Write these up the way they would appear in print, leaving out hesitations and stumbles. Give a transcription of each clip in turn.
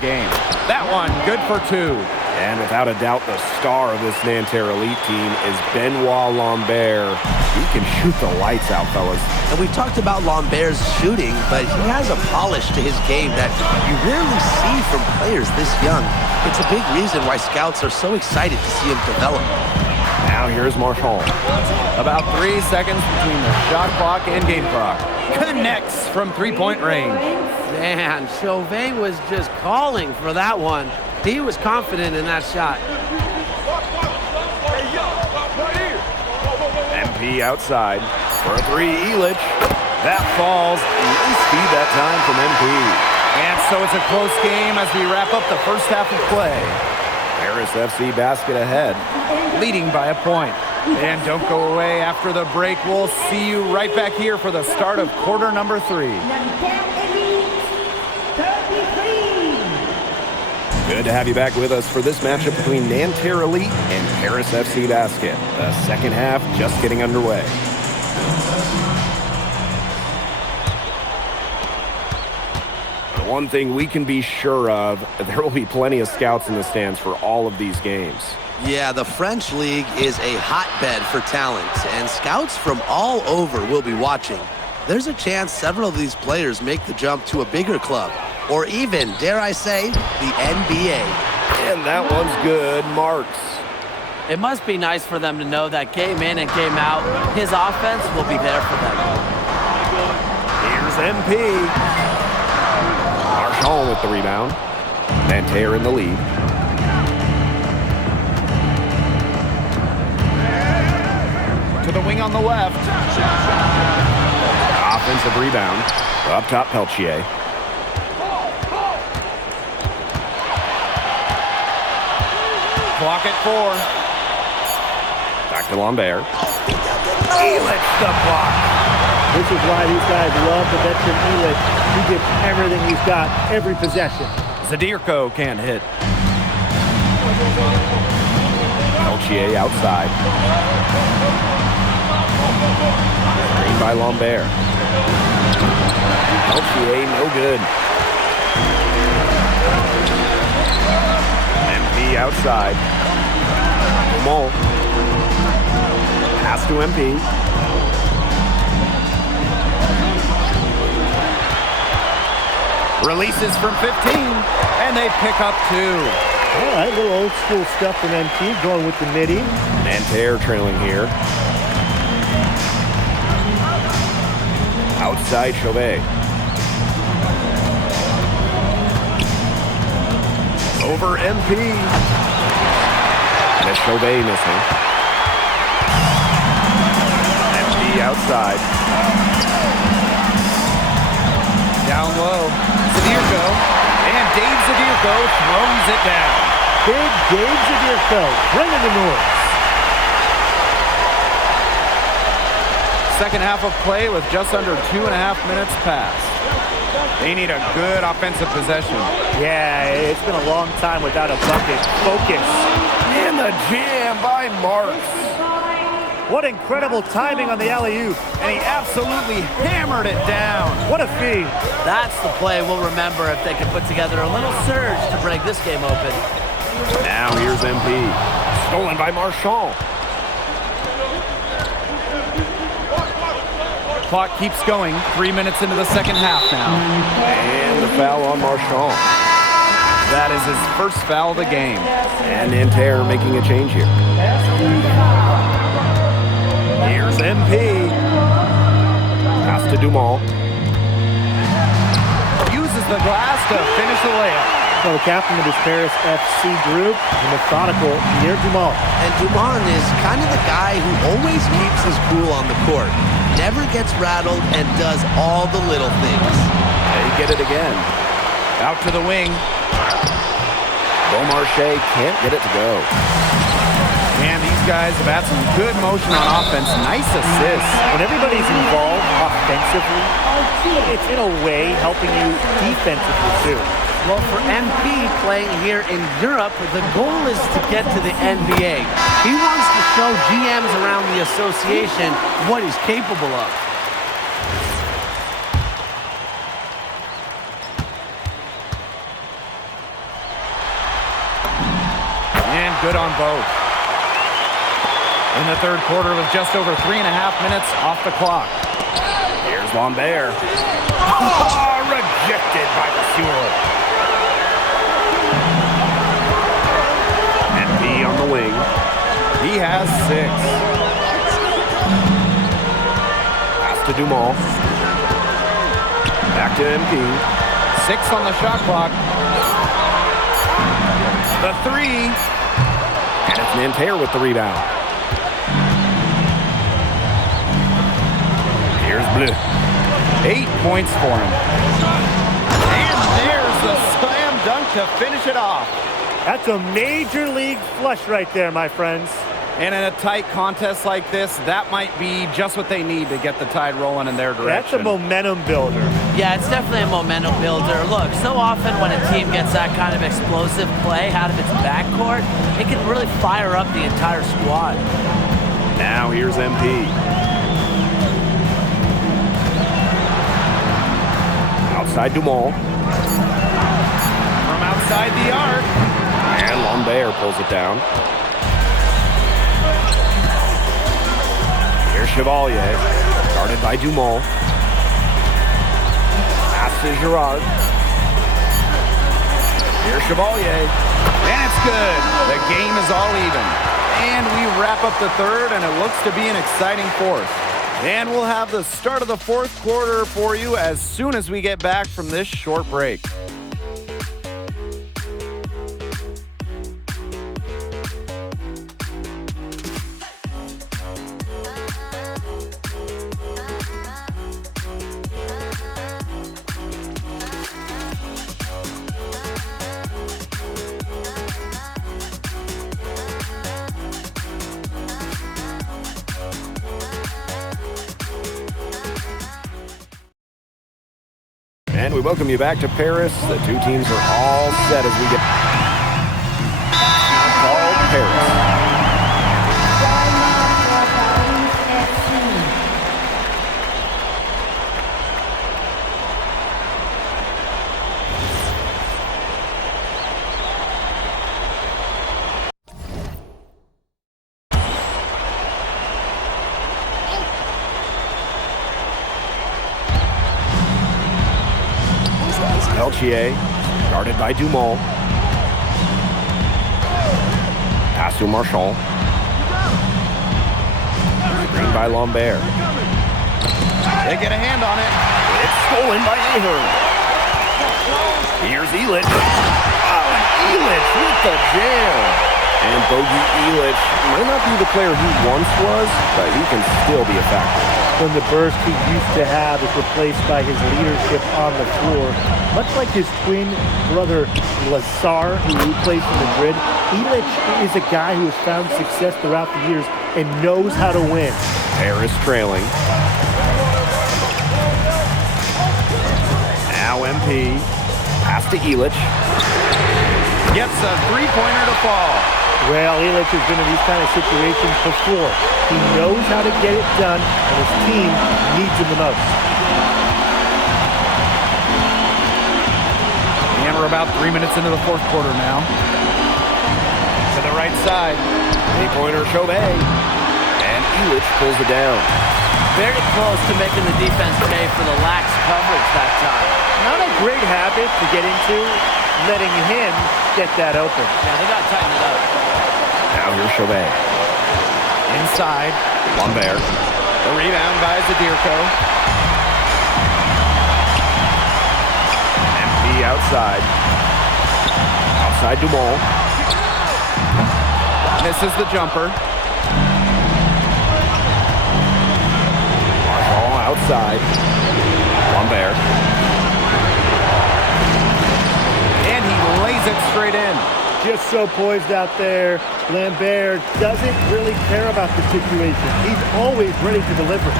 game. That one, good for 2. And without a doubt, the star of this Nanterre Elite team is Benoit Lambert. He can shoot the lights out, fellas. And we've talked about Lambert's shooting, but he has a polish to his game that you rarely see from players this young. It's a big reason why scouts are so excited to see him develop. Now here's Marchand. About 3 seconds between the shot clock and game clock. Connects from three-point range. Man, Chauvet was just calling for that one. He was confident in that shot. MP outside for a 3, Elich. That falls. Nice speed that time from MP. And so it's a close game as we wrap up the first half of play. Paris FC basket ahead. Leading by a point. And don't go away after the break. We'll see you right back here for the start of quarter number 3. Good to have you back with us for this matchup between Nanterre Elite and Paris FC Basket. The second half just getting underway. The one thing we can be sure of, there will be plenty of scouts in the stands for all of these games. Yeah, the French League is a hotbed for talent, and scouts from all over will be watching. There's a chance several of these players make the jump to a bigger club, or even, dare I say, the NBA. And that one's good. Marks. It must be nice for them to know that game in and game out, his offense will be there for them. Here's MP. Marchand with the rebound. Nanterre in the lead. To the wing on the left. Offensive rebound. Up top, Peltier. Clock at 4. Back to Lambert. Elich the block. This is why these guys love the veteran Elich. He gives everything he's got, every possession. Zadirko can't hit. Peltier outside. Screen by Lambert. Peltier no good. MP outside. Dumont. Pass to MP. Releases from 15, and they pick up 2. All right, little old school stuff from MP, going with the midi. Nanterre trailing here. Outside Chauvet. Over MP. And it's Chauvet missing. MP outside. Down low. Zadirko. And Dave Zadirko throws it down. Big Dave Zadirko, bringing the noise. Second half of play with just under 2.5 minutes passed. They need a good offensive possession. Yeah, it's been a long time without a bucket. Focus. And the jam by Marks. What incredible timing on the alley-oop. And he absolutely hammered it down. What a feed. That's the play we'll remember if they can put together a little surge to break this game open. Now here's MP. Stolen by Marchand. Clock keeps going. 3 minutes into the second half now. And the foul on Marchand. That is his first foul of the game. And Nanterre making a change here. Here's MP. Pass to Dumont. Uses the glass to finish the layup. So the captain of his Paris FC group, methodical near Dumont. And Dumont is kind of the guy who always keeps his cool on the court. Never gets rattled and does all the little things. They get it again. Out to the wing. Beaumarchais can't get it to go. And these guys have had some good motion on offense. Nice assists. When everybody's involved offensively, it's in a way helping you defensively too. Well, for MP playing here in Europe, the goal is to get to the NBA. He wants to show GMs around the association what he's capable of. good on both. In the third quarter with just over 3.5 minutes off the clock. Here's Lambert. Oh, rejected by the Sewell. MP on the wing. He has 6. Pass to Dumal. Back to MP. 6 on the shot clock. The 3. And it's Nanterre with the rebound. Here's Bleu. 8 points for him. And there's the slam dunk to finish it off. That's a major league flush right there, my friends. And in a tight contest like this, that might be just what they need to get the tide rolling in their direction. That's a momentum builder. Yeah, it's definitely a momentum builder. Look, so often when a team gets that kind of explosive play out of its backcourt, it can really fire up the entire squad. Now here's MP. Outside Dumal. From outside the arc. And Lambert pulls it down. Here's Chevalier. Guarded by Dumal. Pass to Girard. Here's Chevalier. And it's good. The game is all even. And we wrap up the third, and it looks to be an exciting fourth. And we'll have the start of the fourth quarter for you as soon as we get back from this short break. And we welcome you back to Paris. The two teams are all set as we get called Paris. Peltier, guarded by Dumal. Pass to Marchand. Screen by Lambert. They get a hand on it. It's stolen by Ahern. Here's Elich. Oh, and Elich with the jam. And Bogey Elich might not be the player he once was, but he can still be a factor. When the burst he used to have is replaced by his leadership on the floor. Much like his twin brother Lazar, who plays for Madrid, Elich is a guy who has found success throughout the years and knows how to win. Paris trailing. Now MP. Pass to Elich. Gets a three-pointer to fall. Well, Elich has been in these kind of situations before. He knows how to get it done, and his team needs him the most. And we're about 3 minutes into the fourth quarter now. To the right side. Three-pointer Chauvet. And Elich pulls it down. Very close to making the defense pay for the lax coverage that time. Not a great habit to get into, letting him get that open. Yeah, they got to tighten it up. Now here's Chauvet. Inside. Lambert. The rebound by Zadirko. MP outside. Outside Dumal. Misses the jumper. Marshall outside. Lambert. And he lays it straight in. Just so poised out there. Lambert doesn't really care about the situation. He's always ready to deliver.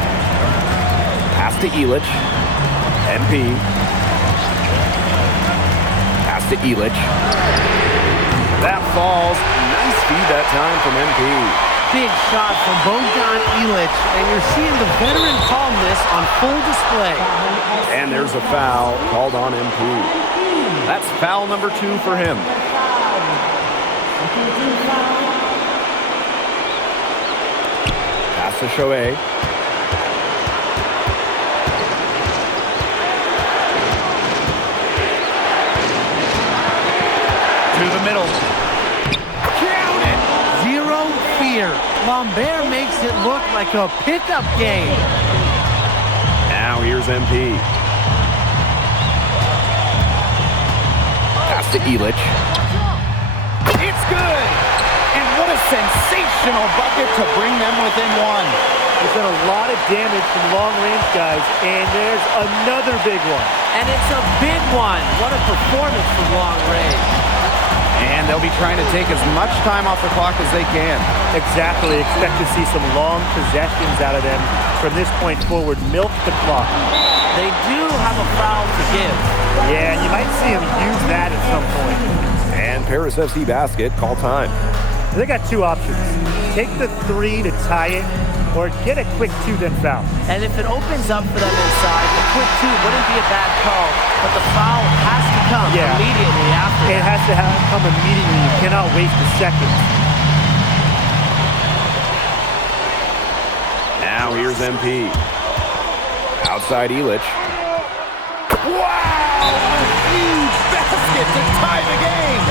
Pass to Elich. MP. Pass to Elich. That falls. Nice feed that time from MP. Big shot from Bogdan Elich, and you're seeing the veteran calmness on full display. And there's a foul called on MP. That's foul number 2 for him. Pass to Shohei. To the middle. Count it! Zero fear. Lambert makes it look like a pickup game. Now here's MP. Pass to Illich. It's good! And what a sensational bucket to bring them within one. He's done a lot of damage from long range, guys, and there's another big one. And it's a big one. What a performance from long range. And they'll be trying to take as much time off the clock as they can. Exactly. Expect to see some long possessions out of them from this point forward. Milk the clock. They do have a foul to give. Yeah, and you might see them use that at some point. And Paris FC basket, call time. They got two options. Take the three to tie it, or get a quick two, then foul. And if it opens up for them inside, the quick two wouldn't be a bad call, but the foul has to come immediately after It that. has to come immediately. You cannot waste a second. Now here's MP. Outside Illich. Wow! A huge basket to tie the game!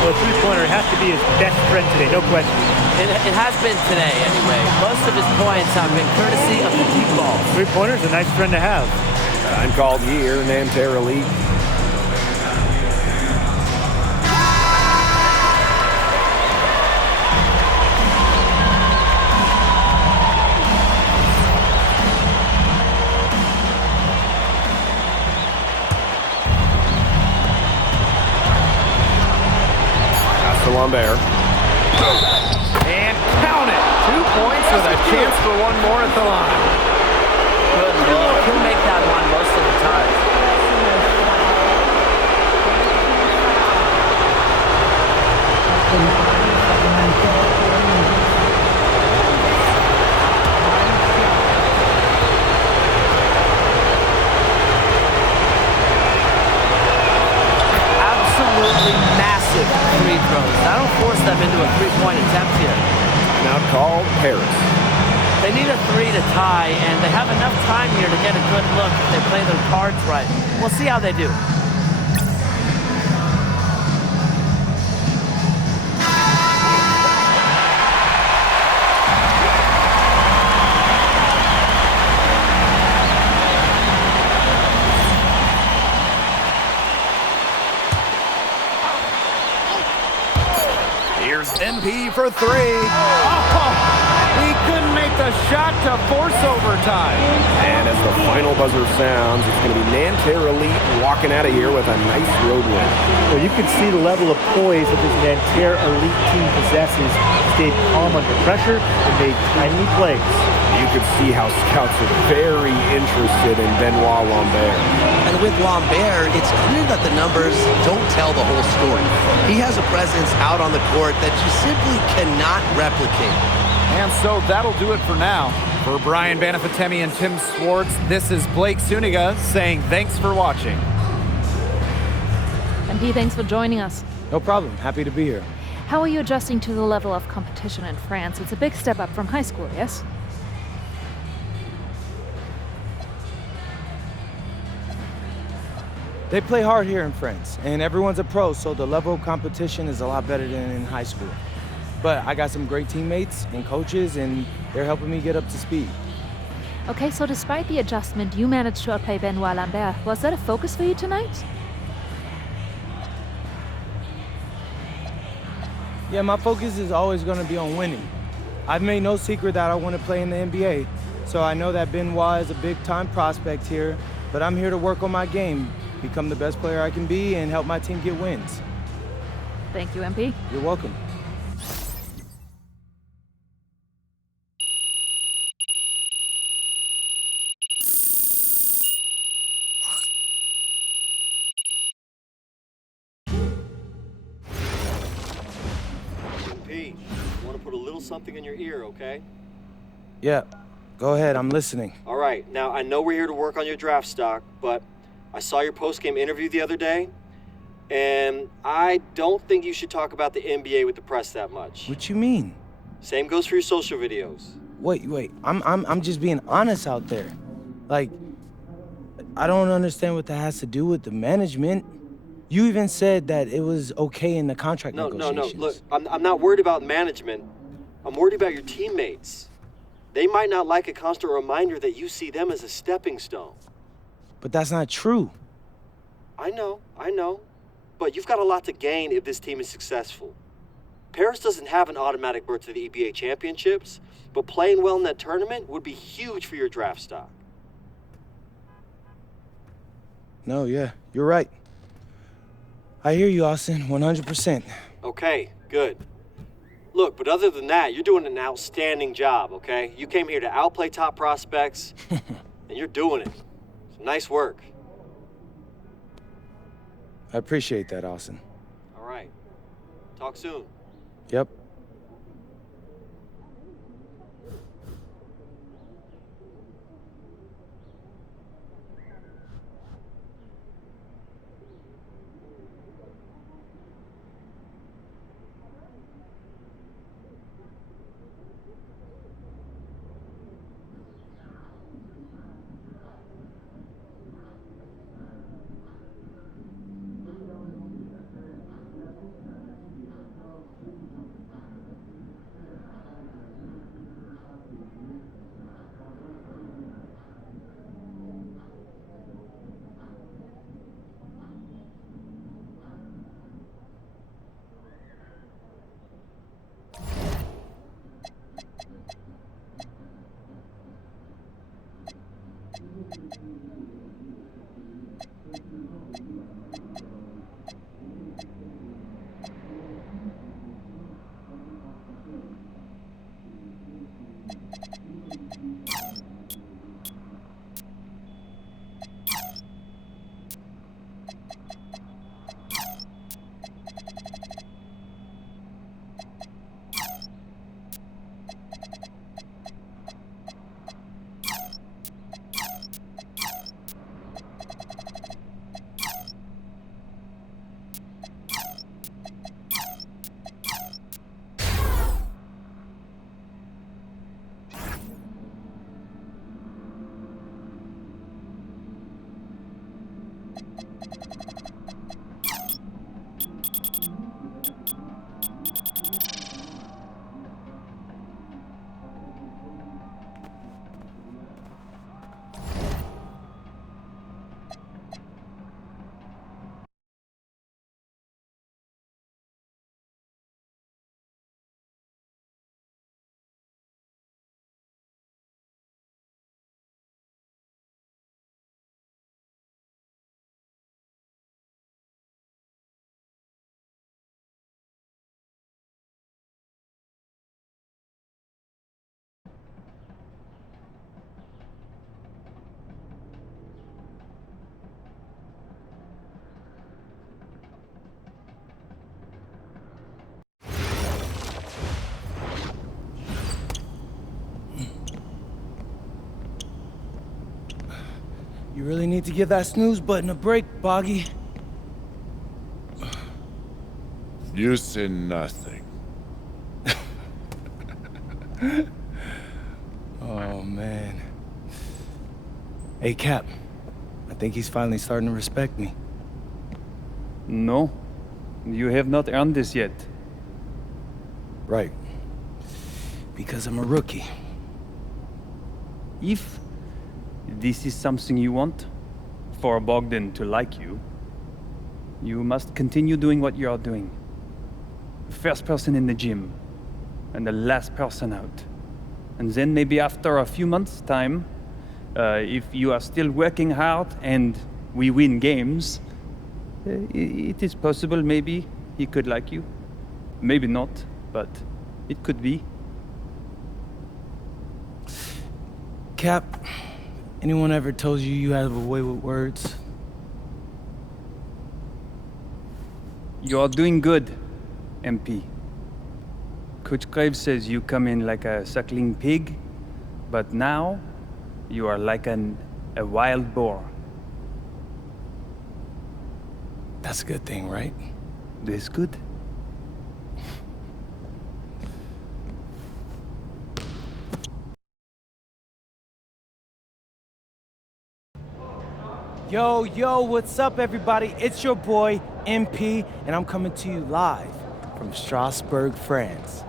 Well, a three-pointer has to be his best friend today, no question. It has been today, anyway. Most of his points have been courtesy of the deep ball. Three-pointer's a nice friend to have. Time called here, Nanterre Elite. Lambert. And count it! 2 points with a chance for one more at the line. Good look. He'll make that one most of the time. Absolutely massive free throws. That'll force them into a three-point attempt here. Now called Paris. They need a three to tie, and they have enough time here to get a good look if they play their cards right. We'll see how they do. Here's MP for three. Oh, he couldn't make the shot to force overtime. And as the final buzzer sounds, it's going to be Nanterre Elite walking out of here with a nice road win. Well, you can see the level of poise that this Nanterre Elite team possesses. Stayed calm under pressure and made timely plays. You could see how scouts are very interested in Benoit Lambert. And with Lambert, it's clear that the numbers don't tell the whole story. He has a presence out on the court that you simply cannot replicate. And so that'll do it for now. For Brian Banafitemi and Tim Swartz, this is Blake Suniga saying thanks for watching. MP, thanks for joining us. No problem. Happy to be here. How are you adjusting to the level of competition in France? It's a big step up from high school, yes? They play hard here in France, and everyone's a pro, so the level of competition is a lot better than in high school. But I got some great teammates and coaches, and they're helping me get up to speed. Okay, so despite the adjustment, you managed to outplay Benoit Lambert. Was that a focus for you tonight? Yeah, my focus is always going to be on winning. I've made no secret that I want to play in the NBA, so I know that Benoit is a big-time prospect here, but I'm here to work on my game, become the best player I can be, and help my team get wins. Thank you, MP. You're welcome. Pete, I want to put a little something in your ear, okay? Yeah, go ahead, I'm listening. All right, now I know we're here to work on your draft stock, but I saw your post-game interview the other day. And I don't think you should talk about the NBA with the press that much. What you mean? Same goes for your social videos. Wait. I'm just being honest out there. Like, I don't understand what that has to do with the management. You even said that it was okay in the contract negotiations. No. Look, I'm not worried about management. I'm worried about your teammates. They might not like a constant reminder that you see them as a stepping stone. But that's not true. I know. But you've got a lot to gain if this team is successful. Paris doesn't have an automatic berth to the EBA championships, but playing well in that tournament would be huge for your draft stock. No, yeah, you're right. I hear you, Austin, 100%. Okay, good. Look, but other than that, you're doing an outstanding job, okay? You came here to outplay top prospects, and you're doing it. So nice work. I appreciate that, Austin. All right. Talk soon. Yep. You really need to give that snooze button a break, Boggy. You say nothing. Oh, man. Hey, Cap. I think he's finally starting to respect me. No, you have not earned this yet. Right. Because I'm a rookie. If this is something you want, for Bogdan to like you, you must continue doing what you are doing. First person in the gym, and the last person out. And then maybe after a few months' time, if you are still working hard and we win games, it is possible maybe he could like you. Maybe not, but it could be. Cap, anyone ever told you you have a way with words? You are doing good, MP. Coach Graves says you come in like a suckling pig, but now you are like a wild boar. That's a good thing, right? This good? Yo, what's up, everybody? It's your boy, MP, and I'm coming to you live from Strasbourg, France.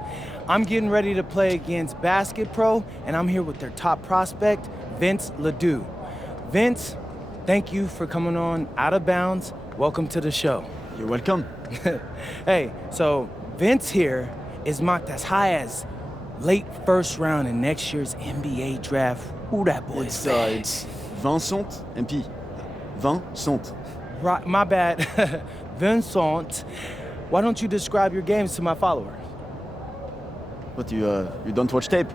I'm getting ready to play against Basket Pro, and I'm here with their top prospect, Vince Ledoux. Vince, thank you for coming on Out of Bounds. Welcome to the show. You're welcome. Hey, so Vince here is mocked as high as late first round in next year's NBA draft. Who that boy is? It's Vincent MP. Vincent. Right, my bad. Vincent, why don't you describe your games to my followers? But you don't watch tape?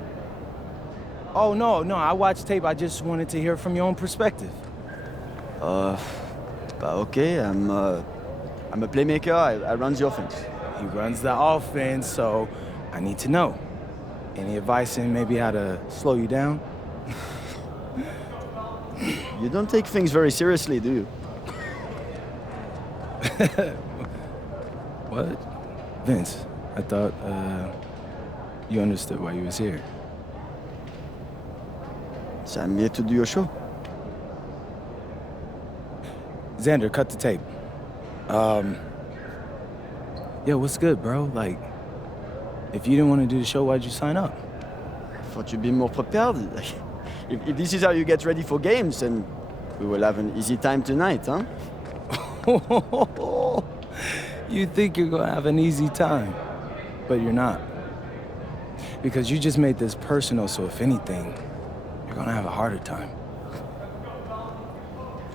Oh, no, I watch tape. I just wanted to hear from your own perspective. Okay, I'm a playmaker. I run the offense. He runs the offense, so I need to know. Any advice in maybe how to slow you down? You don't take things very seriously, do you? What? Vince, I thought, you understood why you was here. So I'm here to do your show. Xander, cut the tape. Yo, what's good, bro? Like, if you didn't want to do the show, why'd you sign up? I thought you'd be more prepared. If this is how you get ready for games, then we will have an easy time tonight, huh? You think you're gonna have an easy time, but you're not. Because you just made this personal, so if anything, you're gonna have a harder time.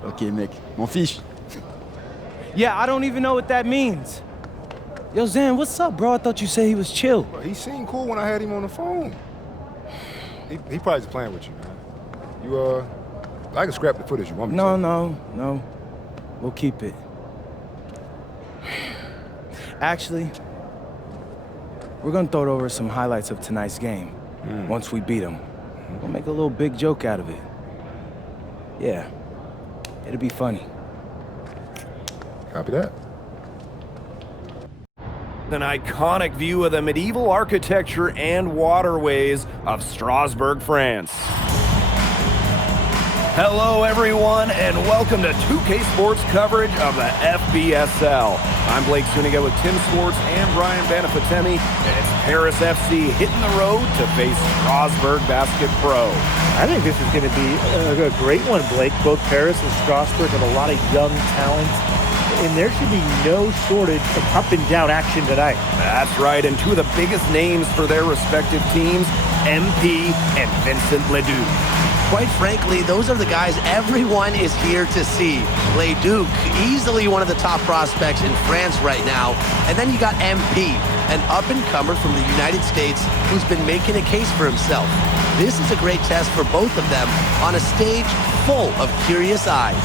Okay, mec. M'en fiche. Yeah, I don't even know what that means. Yo, Zan, what's up, bro? I thought you said he was chill. Well, he seemed cool when I had him on the phone. He probably just playing with you, man. I can scrap the footage you want me to. No. We'll keep it. Actually, we're gonna throw over some highlights of tonight's game. Once we beat them. We'll make a little big joke out of it. Yeah, it'll be funny. Copy that. An iconic view of the medieval architecture and waterways of Strasbourg, France. Hello, everyone, and welcome to 2K Sports coverage of the FBSL. I'm Blake Suniga with Tim Swartz and Brian Banafitemi, and it's Paris FC hitting the road to face Strasbourg Basket Pro. I think this is going to be a great one, Blake. Both Paris and Strasbourg have a lot of young talent, and there should be no shortage of up and down action tonight. That's right, and two of the biggest names for their respective teams, MP and Vincent Ledoux. Quite frankly, those are the guys everyone is here to see. Ledoux, easily one of the top prospects in France right now. And then you got MP, an up-and-comer from the United States who's been making a case for himself. This is a great test for both of them on a stage full of curious eyes.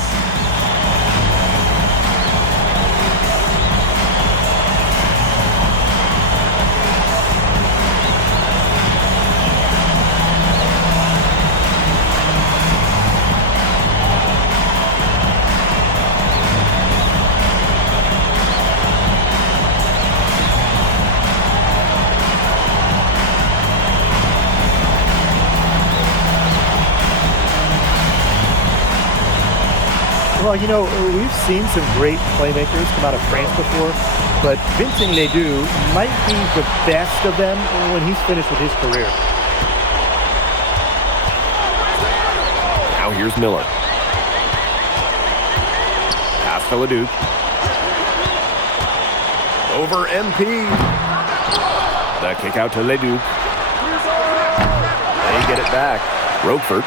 Well, you know, we've seen some great playmakers come out of France before, but Vincent Ledoux might be the best of them when he's finished with his career. Now here's Miller. Pass to Ledoux. Over MP. The kick out to Ledoux. They get it back. Roquefort.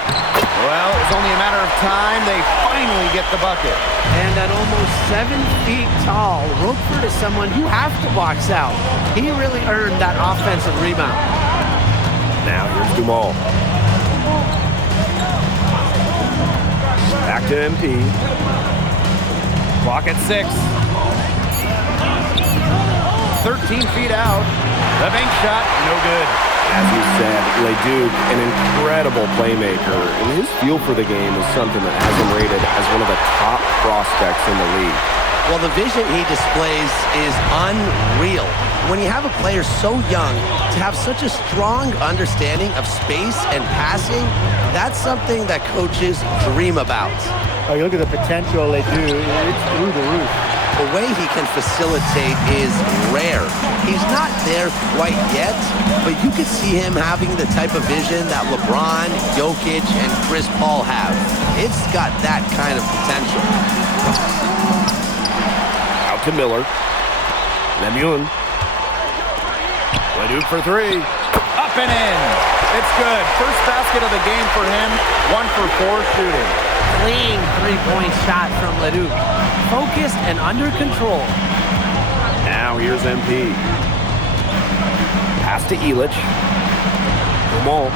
Well, it's only a matter of time. They finally get the bucket. And at almost 7 feet tall, Roquefort is someone you have to box out. He really earned that offensive rebound. Now here's Dumal. Back to MP. Clock at 6. 13 feet out. The bank shot, no good. As you said, Ledoux, an incredible playmaker, and his feel for the game is something that has him rated as one of the top prospects in the league. Well, the vision he displays is unreal. When you have a player so young, to have such a strong understanding of space and passing, that's something that coaches dream about. Oh, you look at the potential they do, it's through the roof. The way he can facilitate is rare. He's not there quite yet, but you could see him having the type of vision that LeBron, Jokic, and Chris Paul have. It's got that kind of potential. Out to Miller. Lemoun. Leduc for three. Up and in. It's good. First basket of the game for him. 1 for 4 shooting. Clean three-point shot from Leduc. Focused and under control. Now here's MP. Pass to Illich. Dumont.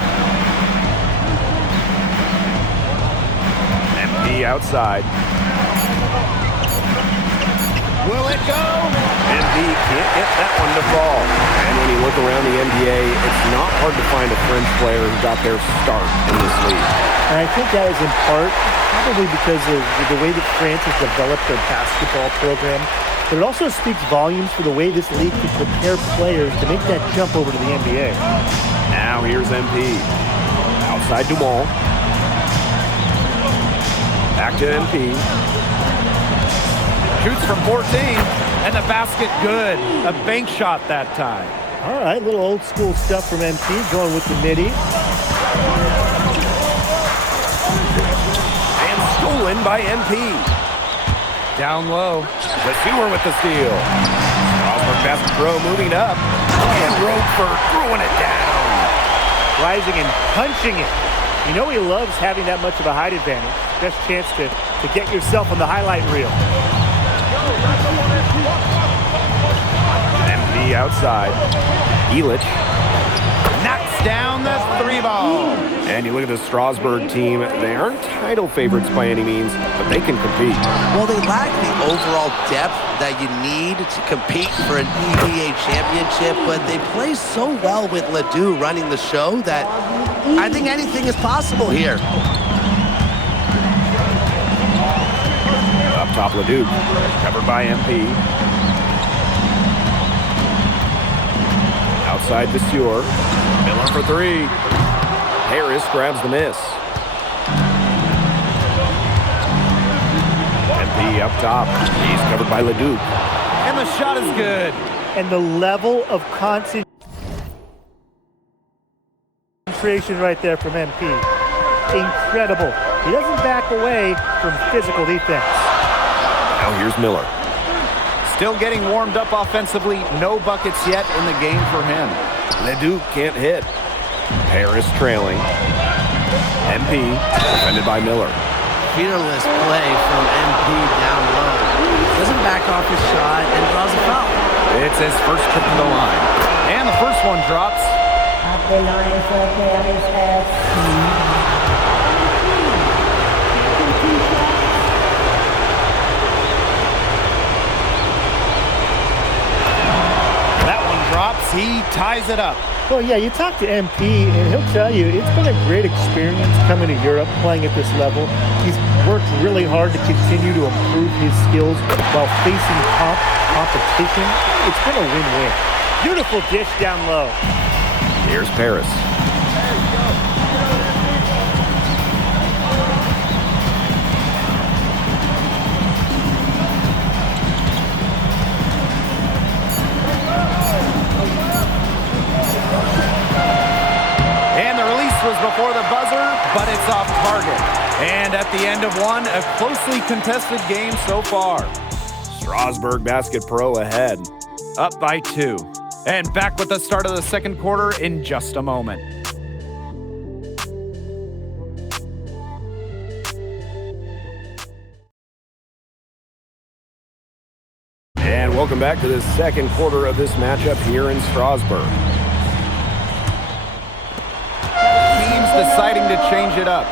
MP outside. Will it go? MP can't get that one to fall. And when you look around the NBA, it's not hard to find a French player who got their start in this league. And I think that is in part probably because of the way that France has developed their basketball program. But it also speaks volumes for the way this league can prepare players to make that jump over to the NBA. Now here's MP. Outside Dumont. Back to MP. Shoots from 14, and the basket good. A bank shot that time. All right, little old school stuff from MP, going with the midi. And stolen by MP. Down low. The Sewer with the steal. Strasburg Basket Pro moving up. And Roquefort throwing it down. Rising and punching it. You know he loves having that much of a height advantage. Best chance to get yourself on the highlight reel. MP outside. Illich knocks down the 3-ball. And you look at the Strasburg team. They aren't title favorites by any means, but they can compete. Well, they lack the overall depth that you need to compete for an EBA championship, but they play so well with Ledoux running the show that I think anything is possible here. Up top, Ledoux. Covered by MP. Outside the Sewer. Miller for three. Harris grabs the miss. MP up top. He's covered by Ledoux. And the shot is good. And the level of concentration right there from MP. Incredible. He doesn't back away from physical defense. Now here's Miller. Still getting warmed up offensively. No buckets yet in the game for him. Ledoux can't hit. Harris trailing. MP defended by Miller. Fearless play from MP down low. Doesn't back off his shot and draws a foul. It's his first trip to the line. And the first one drops. At the line for Paris FC. Drops, he ties it up. Well, yeah, you talk to MP, and he'll tell you it's been a great experience coming to Europe, playing at this level. He's worked really hard to continue to improve his skills while facing top competition. It's been a win-win. Beautiful dish down low. Here's Paris. Was before the buzzer, but it's off target. And at the end of one, a closely contested game so far. Strasburg Basket Pro ahead. Up by 2. And back with the start of the second quarter in just a moment. And welcome back to the second quarter of this matchup here in Strasburg. Deciding to change it up.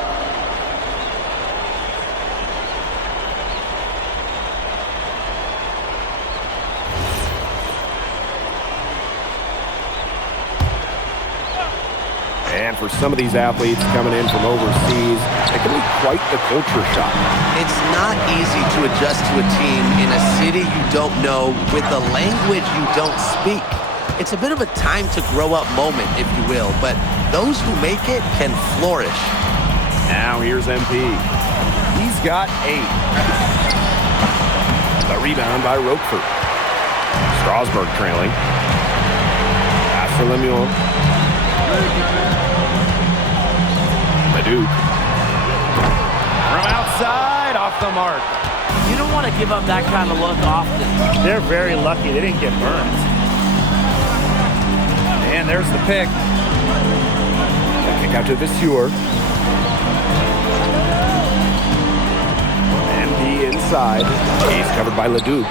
And for some of these athletes coming in from overseas, it can be quite the culture shock. It's not easy to adjust to a team in a city you don't know with a language you don't speak. It's a bit of a time to grow up moment, if you will, but those who make it can flourish. Now here's MP. He's got 8. The rebound by Roquefort. Strasburg trailing. Pass for Lemuel. Leduc. From outside, off the mark. You don't want to give up that kind of look often. They're very lucky they didn't get burned. And there's the pick. Kick out to Viseur. MP inside. He's covered by Leduc.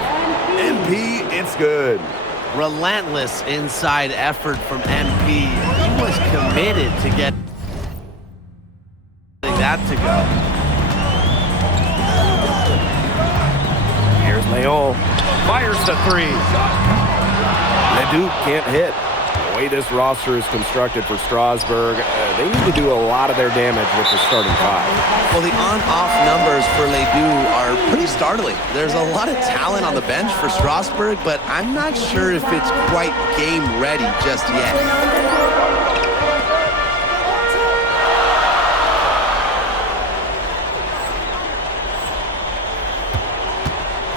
MP, it's good. Relentless inside effort from MP. He was committed to get that to go. Here's Leon. Fires the 3. Leduc can't hit. The way this roster is constructed for Strasburg, they need to do a lot of their damage with the starting 5. Well, the on-off numbers for Ledoux are pretty startling. There's a lot of talent on the bench for Strasburg, but I'm not sure if it's quite game ready just yet.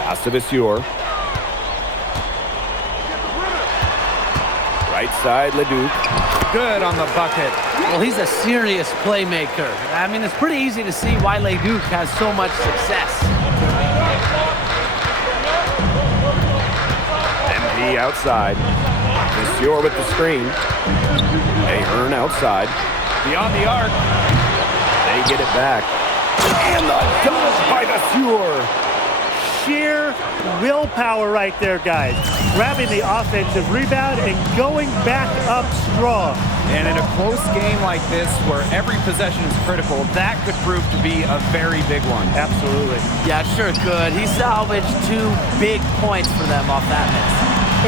Pass to Viseur. Right side, Leduc. Good on the bucket. Well, he's a serious playmaker. I mean, it's pretty easy to see why Leduc has so much success. MP outside. Viseur with the screen. Ahern outside. Beyond the arc. They get it back. And the dunk by Viseur. Sheer willpower right there, guys. Grabbing the offensive rebound and going back up strong. And in a close game like this, where every possession is critical, that could prove to be a very big one. Absolutely. Yeah, sure could. He salvaged 2 big points for them off that miss.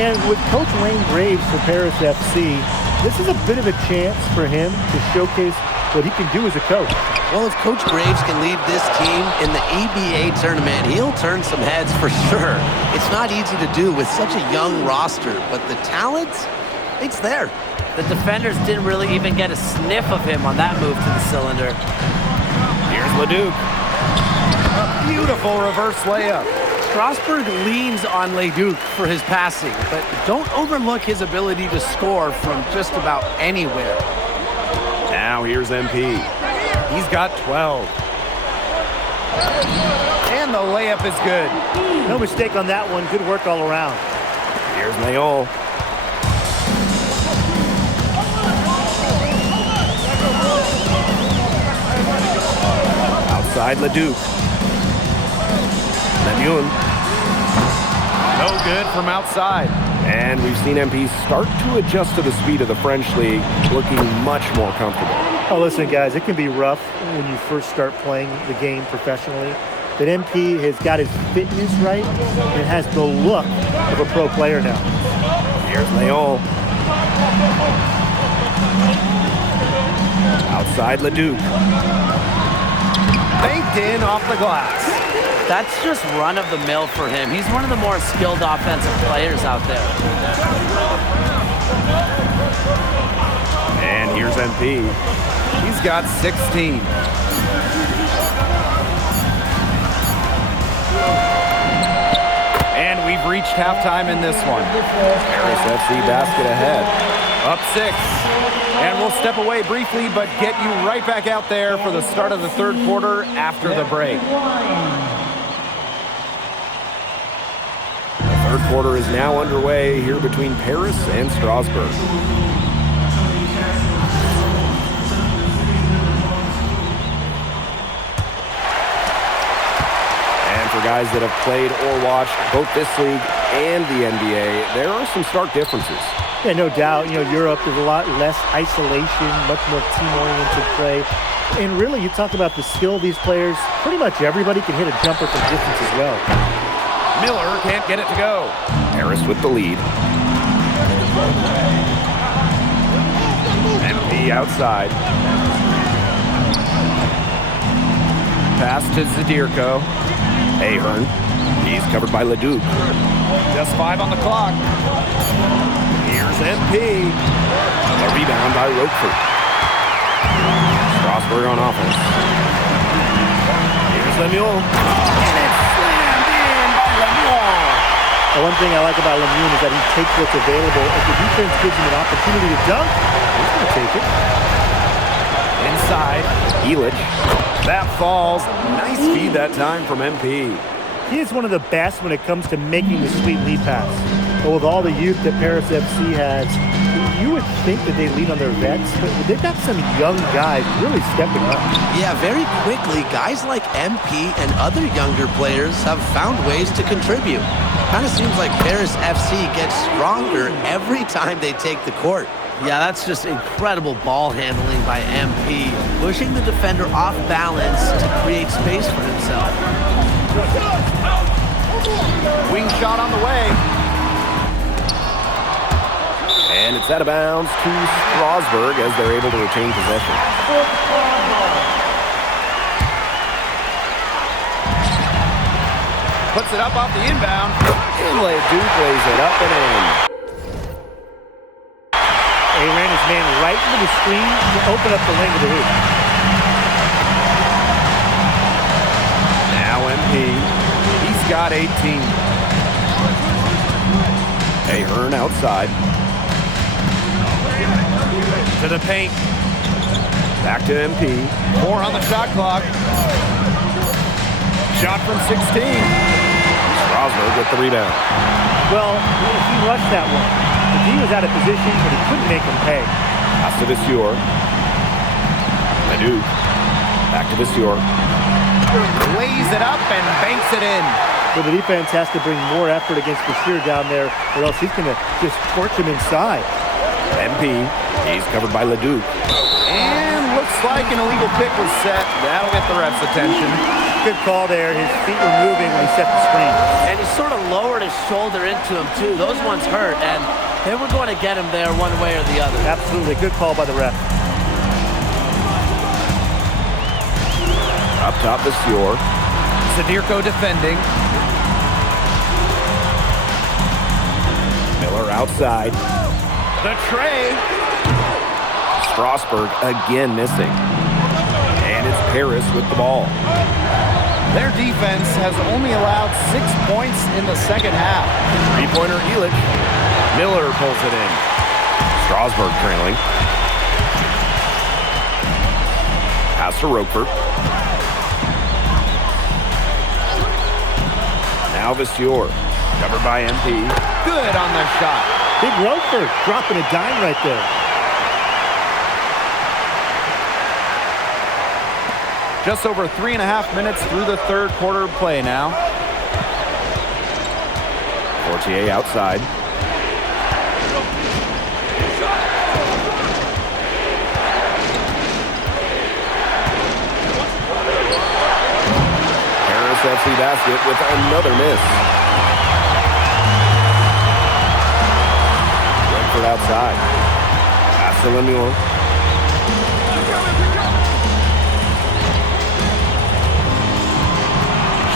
And with Coach Wayne Graves for Paris FC, this is a bit of a chance for him to showcase what he can do as a coach. Well, if Coach Graves can lead this team in the EBA tournament, he'll turn some heads for sure. It's not easy to do with such a young roster, but the talent, it's there. The defenders didn't really even get a sniff of him on that move to the cylinder. Here's Leduc. A beautiful reverse layup. Strasburg leans on Leduc for his passing, but don't overlook his ability to score from just about anywhere. Now here's MP. He's got 12. And the layup is good. No mistake on that one. Good work all around. Here's Leon. Outside Leduc. Lemuel. No good from outside. And we've seen MP start to adjust to the speed of the French League, looking much more comfortable. Oh, listen, guys, it can be rough when you first start playing the game professionally. But MP has got his fitness right and has the look of a pro player now. Here's Leon. Outside Leduc. Banked in off the glass. That's just run-of-the-mill for him. He's one of the more skilled offensive players out there. And here's MP. He's got 16. And we've reached halftime in this one. Paris FC basket ahead. Up 6. And we'll step away briefly, but get you right back out there for the start of the 3rd quarter after the break. The 3rd quarter is now underway here between Paris and Strasburg. And for guys that have played or watched both this league and the NBA, there are some stark differences. Yeah, no doubt. You know, Europe, there's a lot less isolation, much more team-oriented play. And really, you talk about the skill of these players, pretty much everybody can hit a jumper from distance as well. Miller can't get it to go. Paris with the lead. MP outside. Pass to Zadirko. Ahern. He's covered by Leduc. Just 5 on the clock. Here's MP. A rebound by Roquefort. Strasburg on offense. Here's Lemuel. And it's slammed in by Lemuel. The one thing I like about Lemuel is that he takes what's available. If the defense gives him an opportunity to dunk, he's going to take it. Inside, Elich. That falls. Nice feed that time from MP. He is one of the best when it comes to making the sweet lead pass. But with all the youth that Paris FC has, you would think that they lean on their vets, but they've got some young guys really stepping up. Yeah, very quickly, guys like MP and other younger players have found ways to contribute. Kind of seems like Paris FC gets stronger every time they take the court. Yeah, that's just incredible ball handling by MP, pushing the defender off balance to create space for himself. Wing shot on the way. And it's out of bounds to Strasburg as they're able to retain possession. Puts it up off the inbound. And Leduc lays it up and in. He ran his man right into the screen to open up the lane of the hoop. Now MP. He's got 18. Ahern outside. To the paint. Back to MP. 4 on the shot clock. Shot from 16. Strasburg with the rebound. Well, he rushed that one. The D was out of position, but he couldn't make him pay. Pass to Viseur. Leduc. Back to Viseur. Lays it up and banks it in. So the defense has to bring more effort against Bashir down there, or else he's going to just torch him inside. MP. He's covered by Leduc. And looks like an illegal pick was set. That'll get the ref's attention. Good call there. His feet were moving when he set the screen. And he sort of lowered his shoulder into him, too. Those ones hurt, and they were going to get him there one way or the other. Absolutely. Good call by the ref. Up top, Viseur. Zadirko defending. Miller outside. The tray. Strasburg again missing. And it's Paris with the ball. Their defense has only allowed 6 points in the second half. Three-pointer Elich. Miller pulls it in. Strasburg trailing. Pass to Roquefort. Now Viseur. Covered by MP. Good on the shot. Big Roquefort dropping a dime right there. Just over 3.5 minutes through the third quarter of play now. Fortier outside. Paris FC basket with another miss. Roquefort outside. Pass to Lemuel.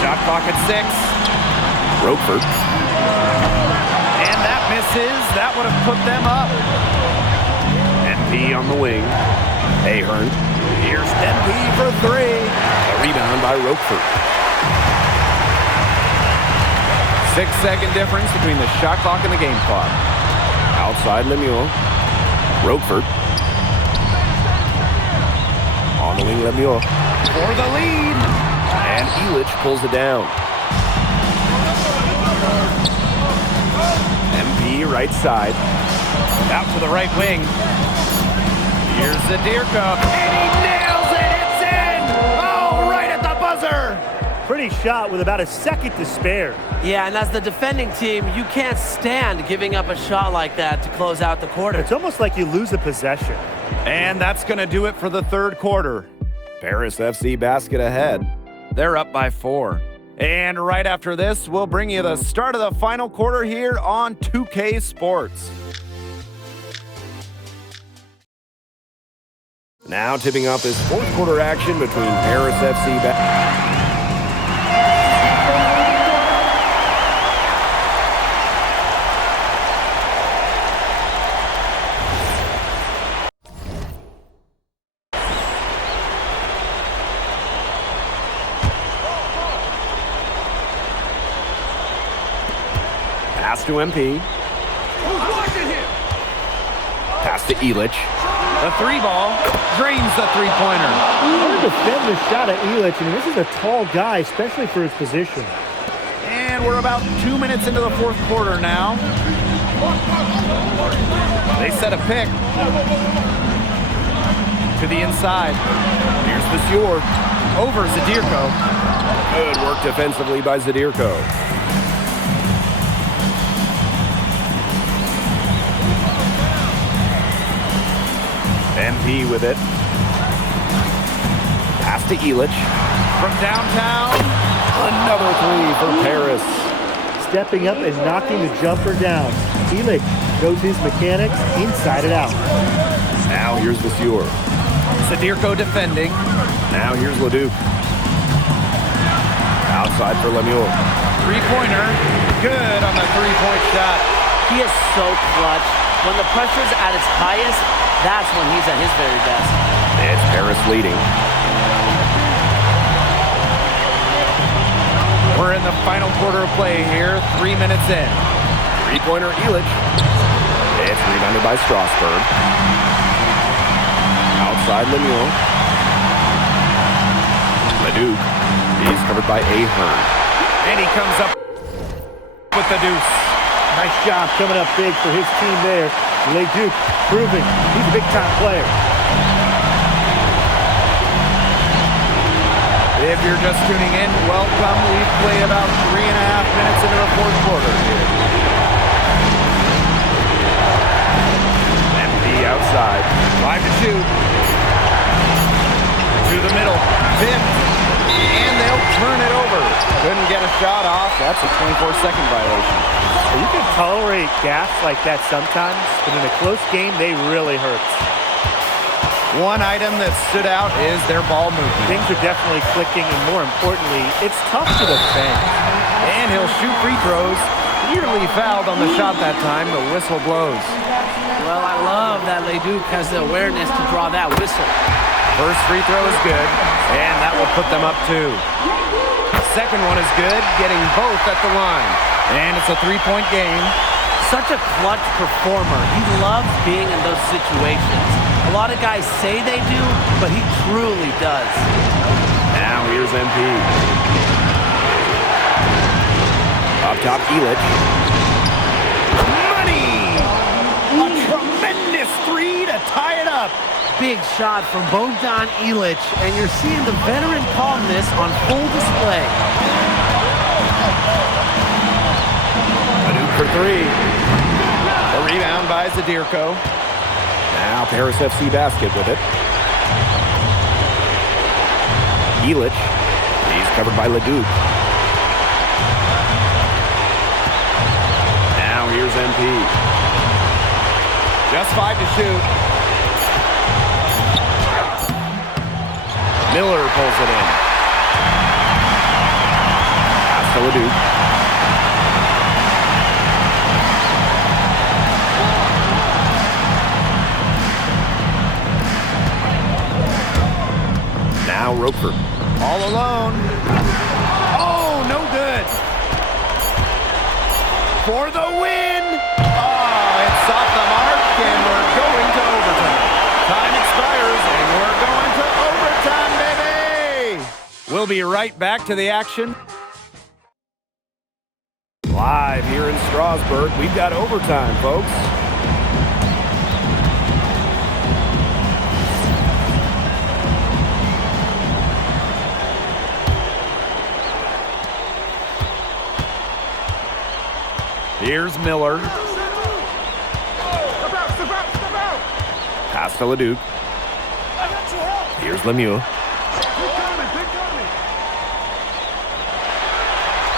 Shot clock at 6. Roquefort. And that misses. That would have put them up. MP on the wing. Ahern. Here's MP for 3. A rebound by Roquefort. 6-second difference between the shot clock and the game clock. Outside Lemuel. Roquefort. On the wing, Lemuel. For the lead. And Elich pulls it down. MP right side. Out to the right wing. Here's Zadirko. And he nails it. It's in. Oh, right at the buzzer. Pretty shot with about a second to spare. Yeah, and as the defending team, you can't stand giving up a shot like that to close out the quarter. It's almost like you lose a possession. And that's going to do it for the third quarter. Paris FC basket ahead. They're up by 4. And right after this, we'll bring you the start of the final quarter here on 2K Sports. Now tipping off this fourth quarter action between Paris FC. Pass to MP. Pass to Illich. The three ball drains the three-pointer. Hard to defend the shot at Illich. I mean, this is a tall guy, especially for his position. And we're about 2 minutes into the fourth quarter now. They set a pick to the inside. Here's the Sior. Over Zadirko. Good work defensively by Zadirko. MP with it. Pass to Illich. From downtown. Another three for Paris. Stepping up and knocking the jumper down. Illich shows his mechanics inside and out. Now here's the Sior. Zadirko defending. Now here's Leduc. Outside for Lemieux. Three-pointer. Good on the three-point shot. He is so clutch. When the pressure's at its highest, that's when he's at his very best. It's Paris leading. We're in the final quarter of play here, 3 minutes in. Three-pointer Illich. It's rebounded by Strasburg. Outside Lemieux. Leduc. He's covered by Ahern. And he comes up with the deuce. Nice job coming up big for his team there. Leduc proving he's a big-time player. If you're just tuning in, welcome. We've played about 3.5 minutes into the fourth quarter here. MP outside. 5 to shoot. To the middle. Tipped. And they'll turn it over. Couldn't get a shot off. That's a 24-second violation. You can tolerate gaffes like that sometimes, but in a close game, they really hurt. One item that stood out is their ball movement. Things are definitely clicking, and more importantly, it's tough to defend. And he'll shoot free throws. Nearly fouled on the shot that time. The whistle blows. Well, I love that Leduc has the awareness to draw that whistle. First free throw is good, and that will put them up 2. Second one is good, getting both at the line. And it's a three-point game. Such a clutch performer. He loves being in those situations. A lot of guys say they do, but he truly does. Now here's MP. Up top, Illich. Money! A tremendous three to tie it up. Big shot from Bogdan Illich, and you're seeing the veteran calmness on full display. Leduc for three. A rebound by Zadirko. Now Paris FC basket with it. Illich. He's covered by Leduc. Now here's MP. Just 5 to shoot. Miller pulls it in. Pass to Leduc. Now Roquefort. All alone. Oh, no good. For the win. Oh, it's off the mark, and we're going to overtime. Time expires, and we're going to overtime, baby. We'll be right back to the action. Live here in Strasburg, we've got overtime, folks. Here's Miller. Pass to Leduc. Here's Lemieux.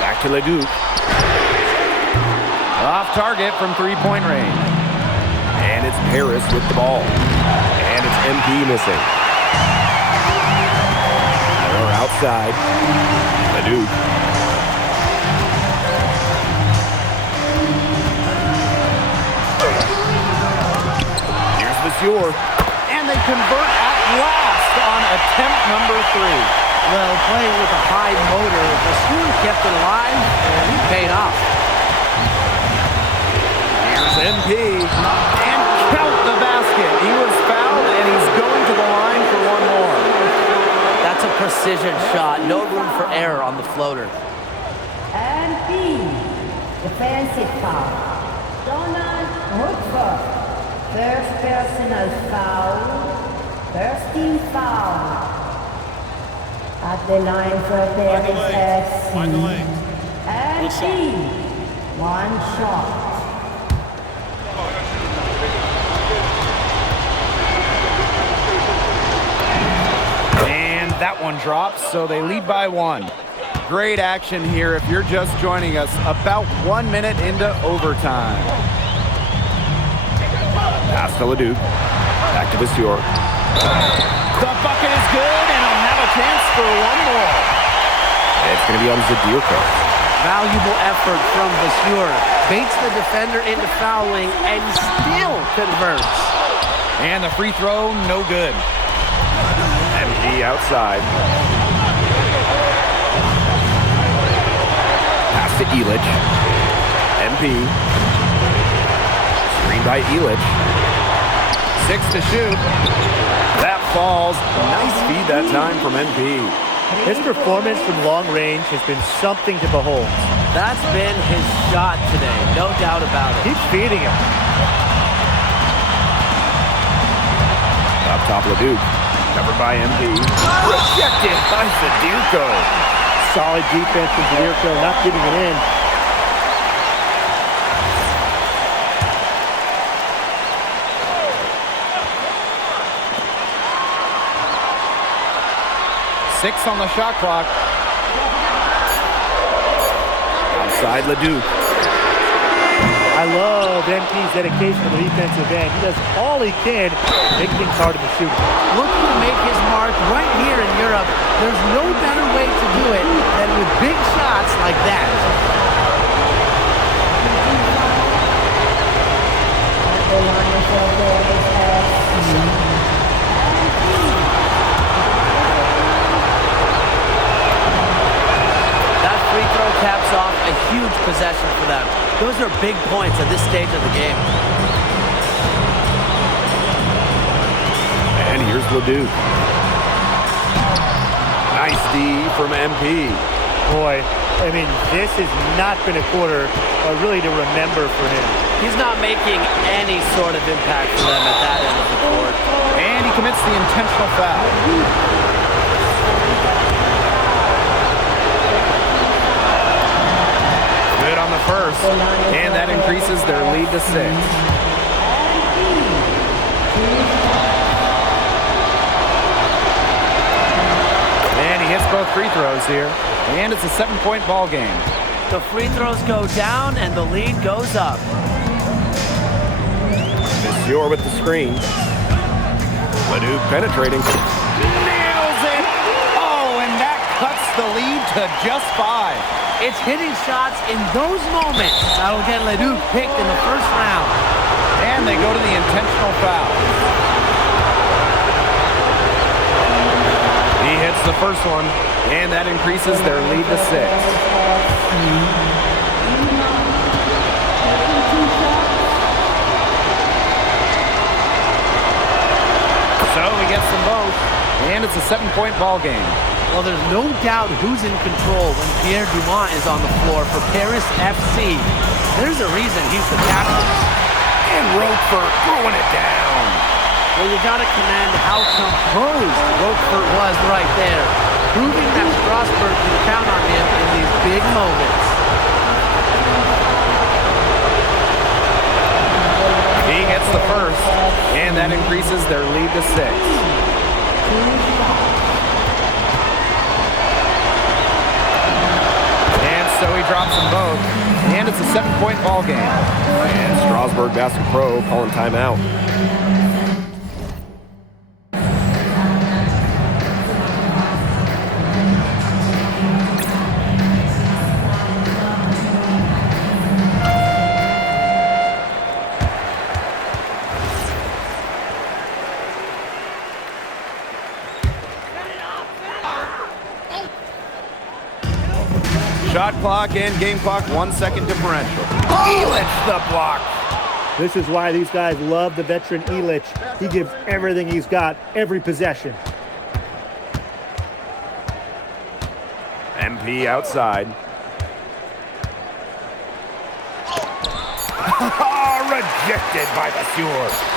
Back to Leduc. Off target from three-point range. And it's Paris with the ball. And it's MP missing. They're outside. Leduc. Here's Vasseur. And they convert at last on attempt number 3. Well, playing with a high motor, Vasseur kept it alive, and he paid off. Here's MP. And count the basket. He was fouled, and he's going to the line for one more. That's a precision shot. No room for error on the floater. And B, defensive foul. Donald Woodford, first personal foul, first team foul. At the line for Paris FC. And B, one shot. And that one drops, so they lead by 1. Great action here if you're just joining us. About 1 minute into overtime. Pass to Leduc. Back to Vasseur. The bucket is good, and he'll have a chance for one more. It's going to be on Zadirko. Valuable effort from Vasseur. Baits the defender into fouling and still converts. And the free throw, no good. MP outside. Pass to Elich. MP. Screen by Elich. 6 to shoot. That falls. Nice feed that time from MP. His performance from long range has been something to behold. That's been his shot today, no doubt about it. Keep feeding him. Up top, Leduc. Covered by MP. Rejected by Zadirko. Solid defense from Zadirko, not giving it in. Six on the shot clock. Outside Leduc. I love MP's dedication to the defensive end. He does all he can to make things hard in the shooting. Looking to make his mark right here in Europe. There's no better way to do it than with big shots like that. That free throw caps off a huge possession for them. Those are big points at this stage of the game. And here's Leduc. Nice D from MP. Boy, I mean, this has not been a quarter really to remember for him. He's not making any sort of impact for them at that end of the court. And he commits the intentional foul. Good on the first, and that increases their lead to 6. And he hits both free throws here, and it's a 7-point ball game. The free throws go down, and the lead goes up. Vasseur with the screen. Leduc penetrating. Nails it! Oh, and that cuts the lead to just 5. It's hitting shots in those moments that'll get Leduc picked in the first round. And they go to the intentional foul. He hits the first one, and that increases their lead to 6. So he gets them both, and it's a 7-point ball game. Well, there's no doubt who's in control when Pierre Dumont is on the floor for Paris FC. There's a reason he's the captain. And Roquefort throwing it down. Well, you gotta commend how composed Roquefort was right there, proving that Strasburg can count on him in these big moments. He gets the first, and that increases their lead to 6. So he drops them both, and it's a 7-point ball game. And Strasburg Basket Pro calling timeout. Shot clock and game clock, 1 second differential. Elich the block. This is why these guys love the veteran Elich. He gives everything he's got, every possession. MP outside. Rejected by the Steelers.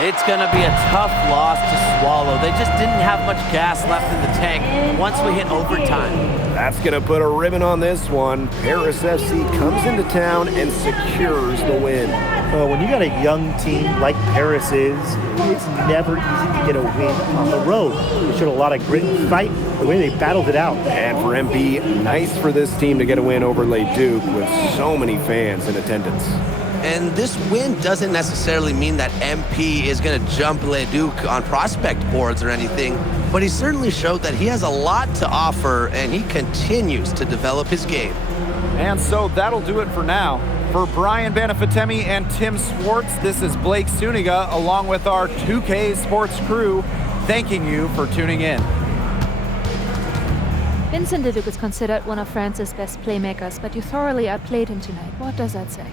It's going to be a tough loss to swallow. They just didn't have much gas left in the tank once we hit overtime. That's going to put a ribbon on this one. Paris FC comes into town and secures the win. When you got a young team like Paris is, it's never easy to get a win on the road. They showed a lot of grit and fight, the way they battled it out. And for MP, nice for this team to get a win over Leduc with so many fans in attendance. And this win doesn't necessarily mean that MP is going to jump Leduc on prospect boards or anything, but he certainly showed that he has a lot to offer and he continues to develop his game. And so that'll do it for now. For Brian Banafitemi and Tim Swartz, this is Blake Suniga along with our 2K Sports crew, thanking you for tuning in. Vincent Leduc is considered one of France's best playmakers, but you thoroughly outplayed him tonight. What does that say?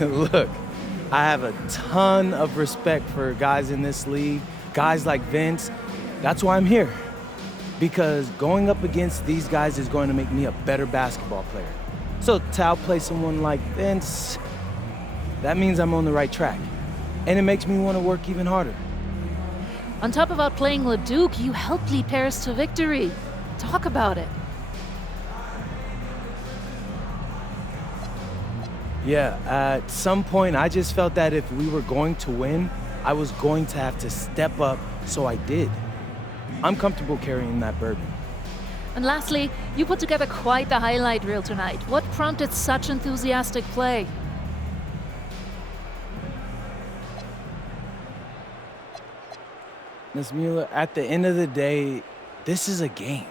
Look, I have a ton of respect for guys in this league, guys like Vince. That's why I'm here. Because going up against these guys is going to make me a better basketball player. So to outplay someone like Vince, that means I'm on the right track. And it makes me want to work even harder. On top of outplaying Leduc, you helped lead Paris to victory. Talk about it. Yeah, at some point I just felt that if we were going to win, I was going to have to step up, so I did. I'm comfortable carrying that burden. And lastly, you put together quite the highlight reel tonight. What prompted such enthusiastic play? Ms. Mueller, at the end of the day, this is a game.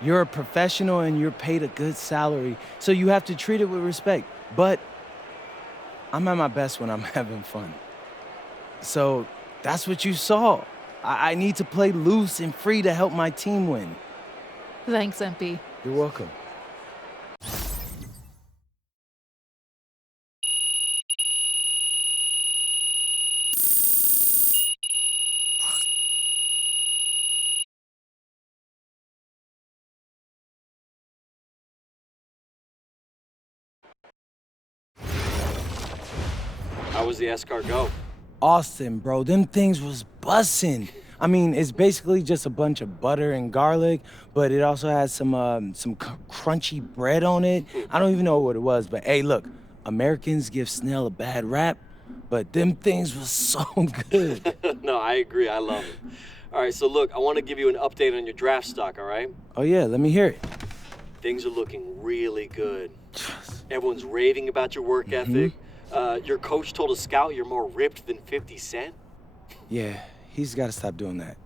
You're a professional and you're paid a good salary, so you have to treat it with respect. But I'm at my best when I'm having fun. So that's what you saw. I need to play loose and free to help my team win. Thanks, MP. You're welcome. How was the escargot? Austin, bro, them things was bussin'. I mean, it's basically just a bunch of butter and garlic, but it also has some crunchy bread on it. I don't even know what it was, but hey, look, Americans give Snell a bad rap, but them things was so good. No, I agree. I love it. All right, so look, I want to give you an update on your draft stock, all right? Oh yeah, let me hear it. Things are looking really good. Everyone's raving about your work ethic. Your coach told a scout you're more ripped than 50 Cent. Yeah, he's got to stop doing that.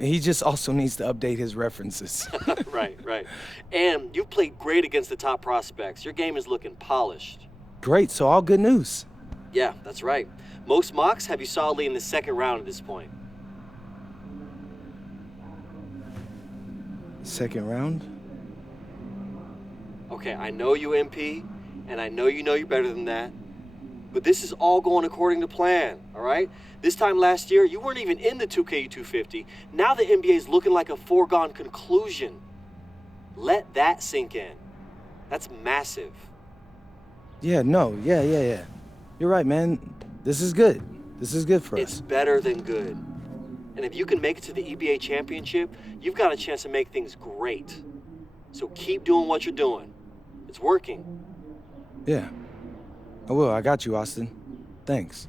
He just also needs to update his references. Right. And you've played great against the top prospects. Your game is looking polished. Great, so all good news. Yeah, that's right. Most mocks have you solidly in the second round at this point. Second round? Okay, I know you, MP, and I know you're better than that. But this is all going according to plan, all right? This time last year, you weren't even in the 2K250. Now the NBA is looking like a foregone conclusion. Let that sink in. That's massive. Yeah. You're right, man. This is good. This is good for us. It's better than good. And if you can make it to the EBA championship, you've got a chance to make things great. So keep doing what you're doing. It's working. Yeah. I will. I got you, Austin. Thanks.